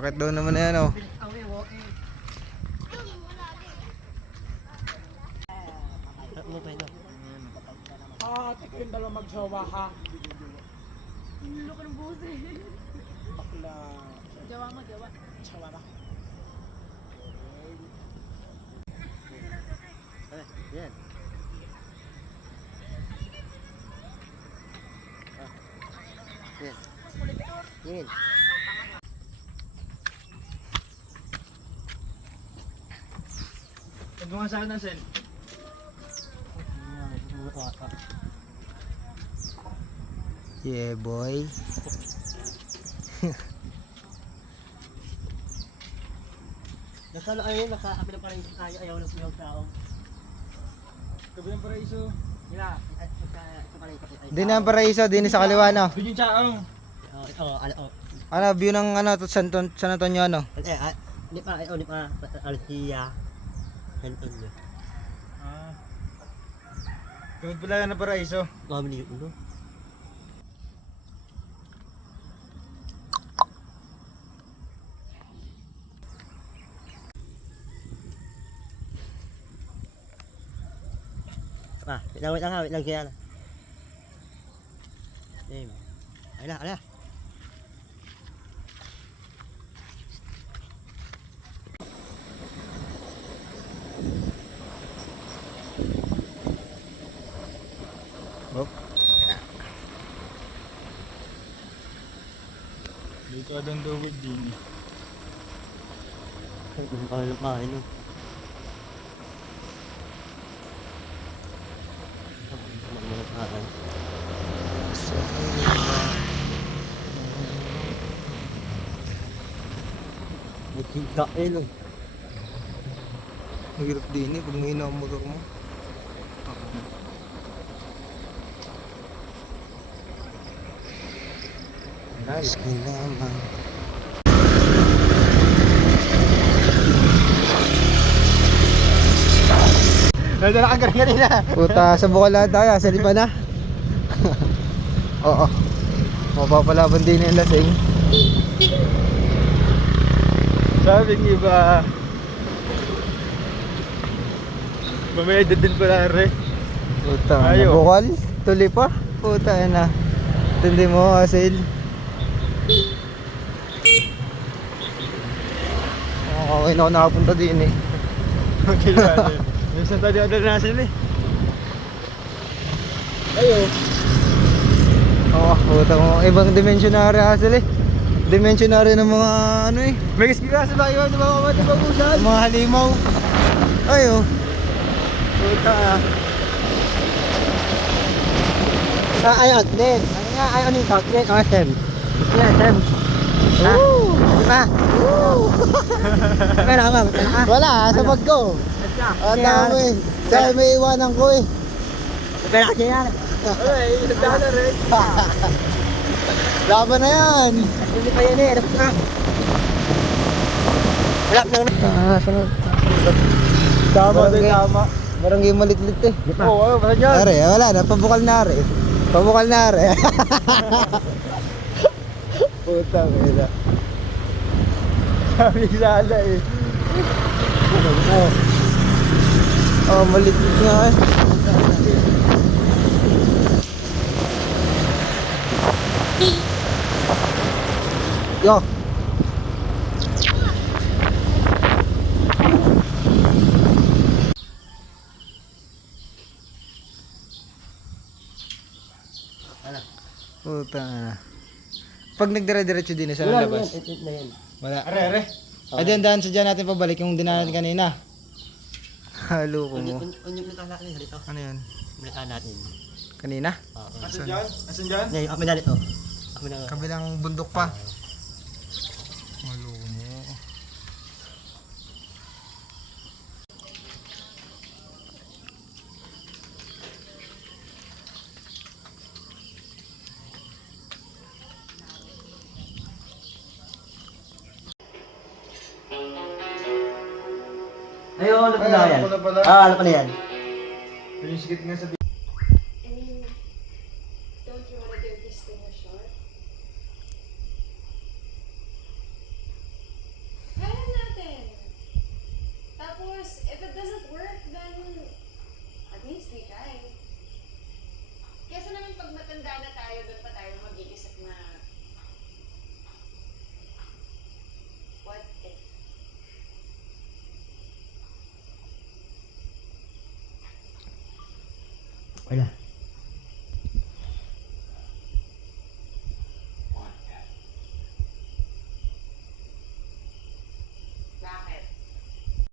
Bakit daw naman na yan, oh? Ate ko yung dalawa magsawa ha. Hinulok ko ng buhos eh. Bakla. Jawa mo, jawa. Sawa na. Yan. Yan. Yan. Huwag mo saan na, Sen. Yeah, boy. Nasalo ayun, nakahabi na pa rin tayo, ayaw ng siyang tao. Gabi ng paraiso. Diba? Ito pa rin ito. Di na ang paraiso, di na sa kaliwa, no? Doon yung tsaong. Ano, view ng ano, San Antonio, ano? Hindi pa, Alcia. Antonio. Gamit pala ng paraiso. Mamili yung ulo. Wait lang kaya na. Ala. Oh. Dito ka doon duwid din. Kain no. Kain no. Mahirap din eh, pag may ang motor mo. Nice kailangan. Nandun na ka ganina. Puta, sa Bukala tayo, sa lipa na. Oo. Mapapalaban din yung lasing. Sabi ng iba, mamaya din pala rin. Puta, Ayo. Bukal? Tuloy pa? Puta, yan na. Tindi mo, Asil. Okay na ako nakapunta din eh. Okay natin. Minsan tayo order na sila eh. Ayo. Oo, puta mo. Ibang dimensionary Asil eh. Dimensionary ng mga ano eh. May kiskika sa bayo, di ba kamati pag-usan? Mga halimaw. Ayo. Puta ah. Ayun, din. Ano nga, ayun yung talk din. Sem. Yan, Sem. Woo! Diba? Pero ako, Wala, sa bag ko. Ang dami. Dahil may iwanan ko eh. pero kasi yan. Okay, nagdaan na rin. Laban na yan. Hindi pa yan eh. Wala na. Sunod. Tama din, tama. Barangay malitlit eh. Oo, basta dyan. Are, wala na. Pabukal na are. Pabukal na are. Puta, kaya. Sabi sana eh. Oh, malitlit nga eh. Yo. Puta na. Pag nagdire-diretso din sa labas. Wala. Are, are. Ay, daan sa dyan natin pabalik yung dinaanan kanina. Halo ko mo. Unyok na natin dito. Ano yan? Unyok natin. Kanina? Oo. Asan dyan? Asan dyan? Ngayon, kami na dito. Kami na. Kabilang bundok pa. Halo mo. Ayun, ano pala Ay, yan? ano pala? Ano pala yan? Yung sikit nga sa I mean, don't you wanna give this thing a shot? Wala.